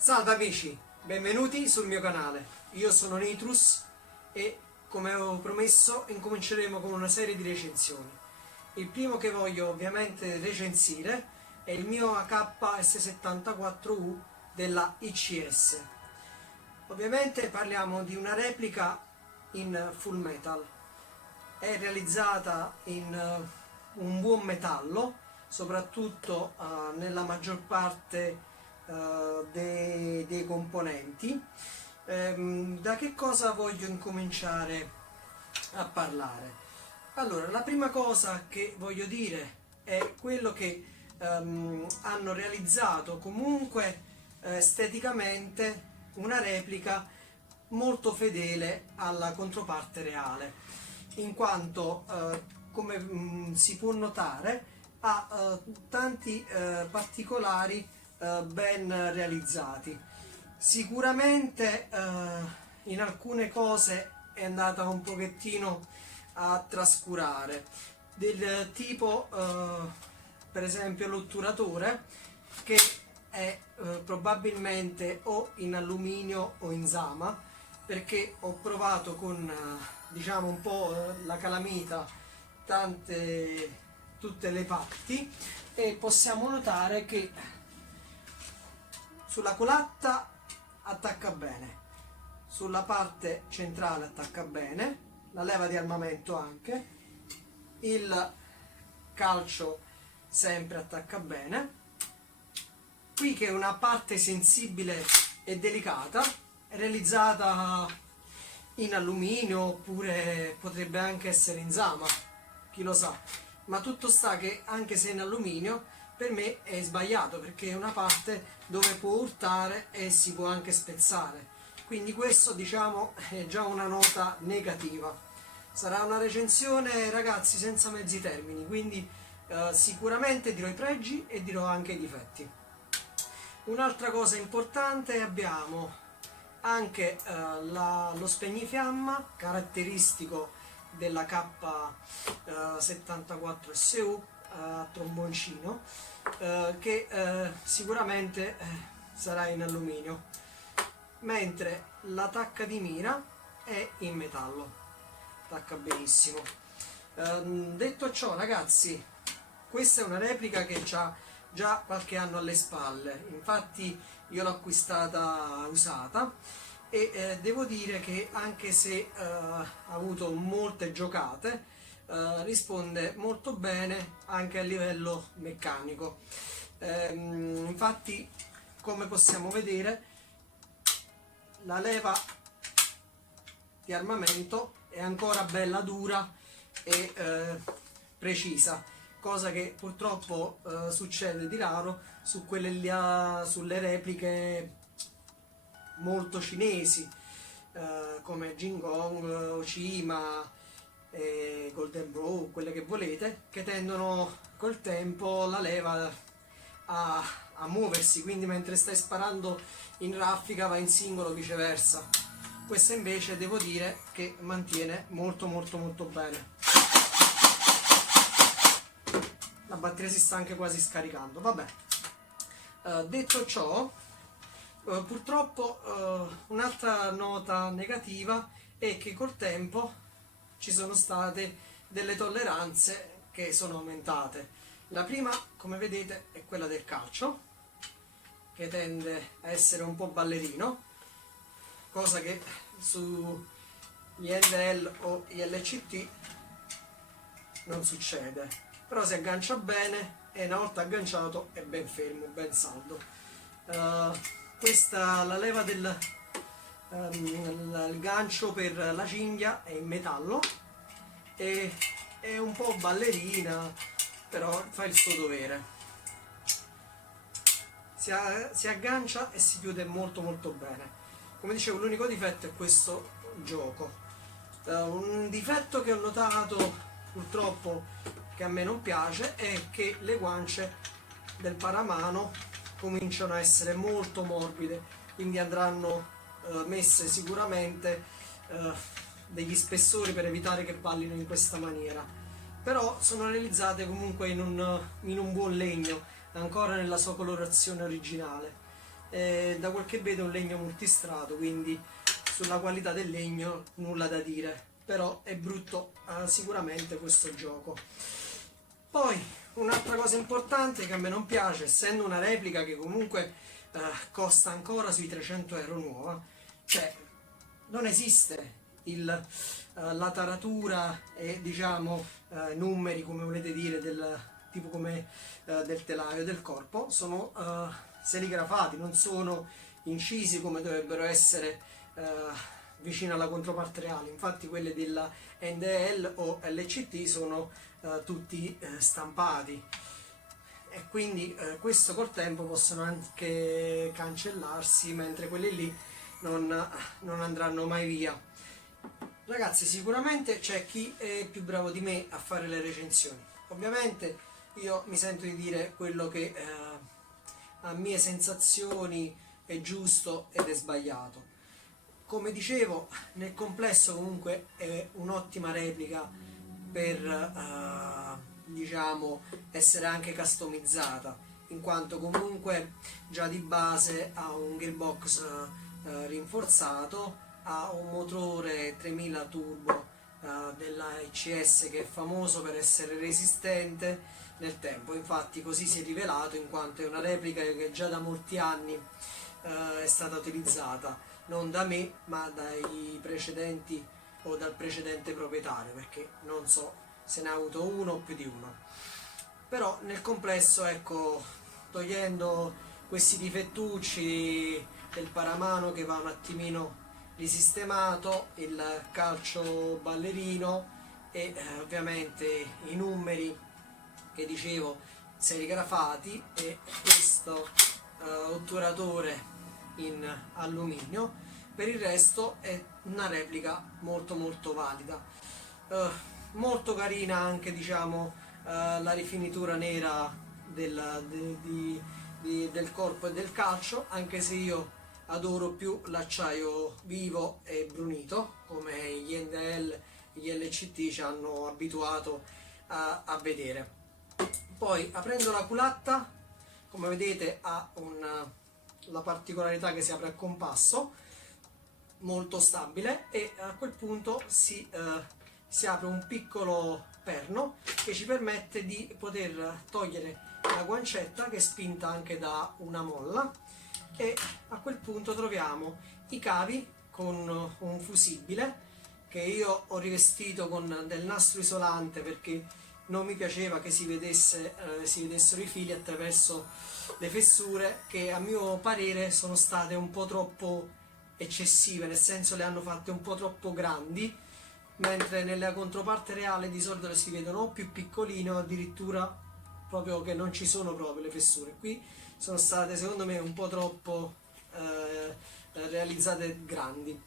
Salve amici, benvenuti sul mio canale. Io sono Nitrus e, come avevo promesso, incominceremo con una serie di recensioni. Il primo che voglio ovviamente recensire è il mio AKS74U della ICS. Ovviamente parliamo di una replica in full metal. È realizzata in un buon metallo, soprattutto nella maggior parte dei componenti. Da che cosa voglio incominciare a parlare? Allora, la prima cosa che voglio dire è quello che hanno realizzato comunque esteticamente una replica molto fedele alla controparte reale, in quanto come si può notare ha tanti particolari ben realizzati. Sicuramente in alcune cose è andata un pochettino a trascurare, del tipo per esempio l'otturatore, che è probabilmente o in alluminio o in zama, perché ho provato con diciamo un po' la calamita tutte le parti, e possiamo notare che sulla culatta attacca bene, sulla parte centrale attacca bene, la leva di armamento anche, il calcio sempre attacca bene. Qui, che è una parte sensibile e delicata, è realizzata in alluminio, oppure potrebbe anche essere in zama, chi lo sa, ma tutto sta che anche se in alluminio per me è sbagliato, perché è una parte dove può urtare e si può anche spezzare, quindi questo diciamo è già una nota negativa. Sarà una recensione, ragazzi, senza mezzi termini, quindi sicuramente dirò i pregi e dirò anche i difetti. Un'altra cosa importante, abbiamo anche lo spegnifiamma, caratteristico della K74SU a tromboncino, che sicuramente sarà in alluminio, mentre la tacca di mira è in metallo, attacca benissimo. Detto ciò, ragazzi, questa è una replica che ha già qualche anno alle spalle, infatti io l'ho acquistata usata e devo dire che, anche se ha avuto molte giocate, risponde molto bene anche a livello meccanico. Infatti, come possiamo vedere, la leva di armamento è ancora bella dura e precisa, cosa che purtroppo succede di raro su sulle repliche molto cinesi, come Jingong, Ojima, Golden Bow, quelle che volete, che tendono col tempo la leva a muoversi, quindi mentre stai sparando in raffica va in singolo, viceversa. Questa invece devo dire che mantiene molto bene. La batteria si sta anche quasi scaricando. Vabbè, detto ciò, purtroppo un'altra nota negativa è che col tempo ci sono state delle tolleranze che sono aumentate. La prima, come vedete, è quella del calcio, che tende a essere un po' ballerino, cosa che su gli NDL o gli LCT non succede, però si aggancia bene e una volta agganciato è ben fermo, ben saldo. Questa, la leva il gancio per la cinghia è in metallo e è un po' ballerina, però fa il suo dovere. Si aggancia e si chiude molto bene. Come dicevo, l'unico difetto è questo gioco. Un difetto che ho notato purtroppo, che a me non piace, è che le guance del paramano cominciano a essere molto morbide, quindi andranno messe sicuramente degli spessori per evitare che ballino in questa maniera, però sono realizzate comunque in un buon legno, ancora nella sua colorazione originale. da quel che vedo è un legno multistrato, quindi sulla qualità del legno nulla da dire, però è brutto sicuramente questo gioco. Poi un'altra cosa importante che a me non piace, essendo una replica che comunque costa ancora sui 300 euro nuova, cioè non esiste la taratura e diciamo numeri, come volete dire, del tipo come del telaio del corpo, sono serigrafati, non sono incisi come dovrebbero essere vicino alla controparte reale. Infatti quelle della NDL o LCT sono tutti stampati, e quindi questo col tempo possono anche cancellarsi, mentre quelli lì non andranno mai via. Ragazzi, sicuramente c'è chi è più bravo di me a fare le recensioni. Ovviamente io mi sento di dire quello che a mie sensazioni è giusto ed è sbagliato. Come dicevo, nel complesso comunque è un'ottima replica per diciamo essere anche customizzata, in quanto comunque già di base ha un gearbox rinforzato, ha un motore 3000 turbo della ECS che è famoso per essere resistente nel tempo. Infatti così si è rivelato, in quanto è una replica che già da molti anni è stata utilizzata, non da me ma dai precedenti o dal precedente proprietario, perché non so se ne ha avuto uno o più di uno. Però nel complesso, ecco, togliendo questi difettucci del paramano che va un attimino risistemato, il calcio ballerino e ovviamente i numeri che dicevo serigrafati e questo otturatore in alluminio, per il resto è una replica molto molto valida. Molto carina anche, diciamo, la rifinitura nera del corpo e del calcio, anche se io adoro più l'acciaio vivo e brunito, come gli NDL e gli LCT ci hanno abituato a vedere. Poi, aprendo la culatta, come vedete ha la particolarità che si apre a compasso, molto stabile, e a quel punto si apre un piccolo perno che ci permette di poter togliere la guancetta, che è spinta anche da una molla, e a quel punto troviamo i cavi con un fusibile che io ho rivestito con del nastro isolante, perché non mi piaceva che si vedessero i fili attraverso le fessure, che a mio parere sono state un po' troppo eccessive, nel senso le hanno fatte un po' troppo grandi, mentre nella controparte reale di solito le si vedono o più piccoline o addirittura proprio che non ci sono proprio le fessure. Qui sono state secondo me un po' troppo realizzate grandi.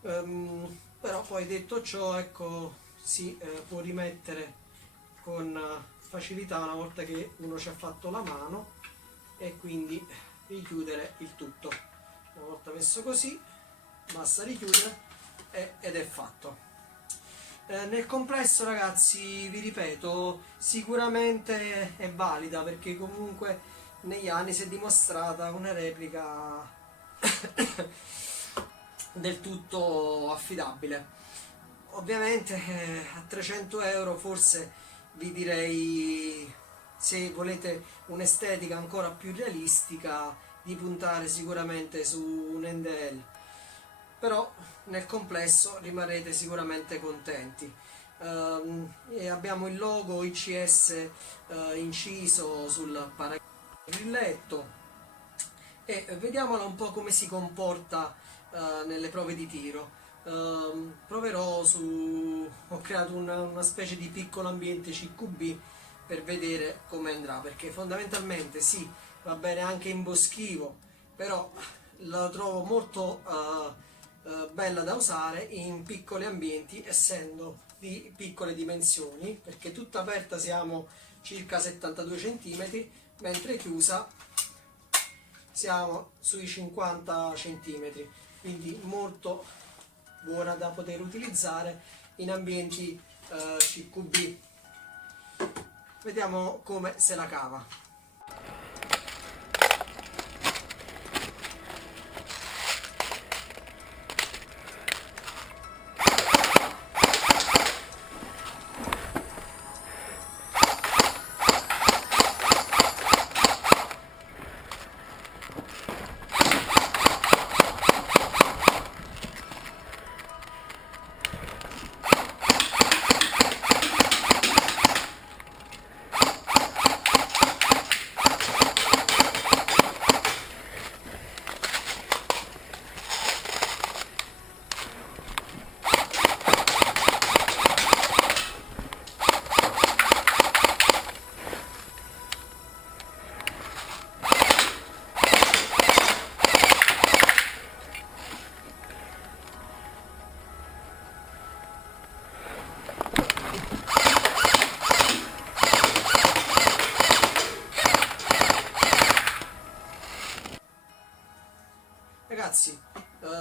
Però poi, detto ciò, ecco, si può rimettere con facilità una volta che uno ci ha fatto la mano, e quindi richiudere il tutto. Una volta messo così basta richiudere ed è fatto. Nel complesso, ragazzi, vi ripeto, sicuramente è valida, perché comunque negli anni si è dimostrata una replica del tutto affidabile. Ovviamente a 300 euro forse vi direi, se volete un'estetica ancora più realistica, di puntare sicuramente su un NDL, però nel complesso rimarrete sicuramente contenti. E abbiamo il logo ICS inciso sul paragrilletto, e vediamola un po' come si comporta nelle prove di tiro. Ho creato una specie di piccolo ambiente CQB per vedere come andrà, perché fondamentalmente sì, va bene anche in boschivo, però la trovo molto bella da usare in piccoli ambienti, essendo di piccole dimensioni, perché tutta aperta siamo circa 72 cm, mentre chiusa siamo sui 50 cm, quindi molto buona da poter utilizzare in ambienti CQB. Vediamo come se la cava.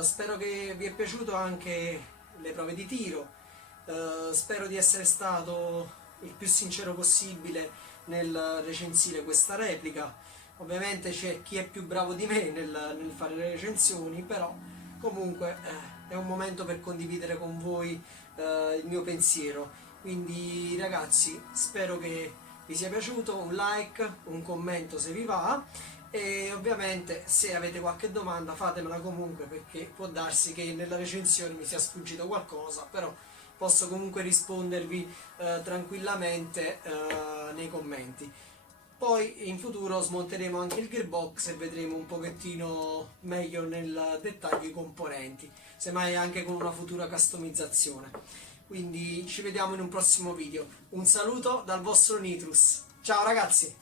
spero che vi è piaciuto anche le prove di tiro, spero di essere stato il più sincero possibile nel recensire questa replica. Ovviamente c'è chi è più bravo di me nel fare le recensioni, però comunque è un momento per condividere con voi il mio pensiero. Quindi ragazzi, spero che vi sia piaciuto, un like, un commento se vi va, e ovviamente se avete qualche domanda fatemela comunque, perché può darsi che nella recensione mi sia sfuggito qualcosa, però posso comunque rispondervi tranquillamente nei commenti. Poi in futuro smonteremo anche il gearbox e vedremo un pochettino meglio nel dettaglio i componenti, semmai anche con una futura customizzazione. Quindi ci vediamo in un prossimo video. Un saluto dal vostro Nitrus. Ciao ragazzi!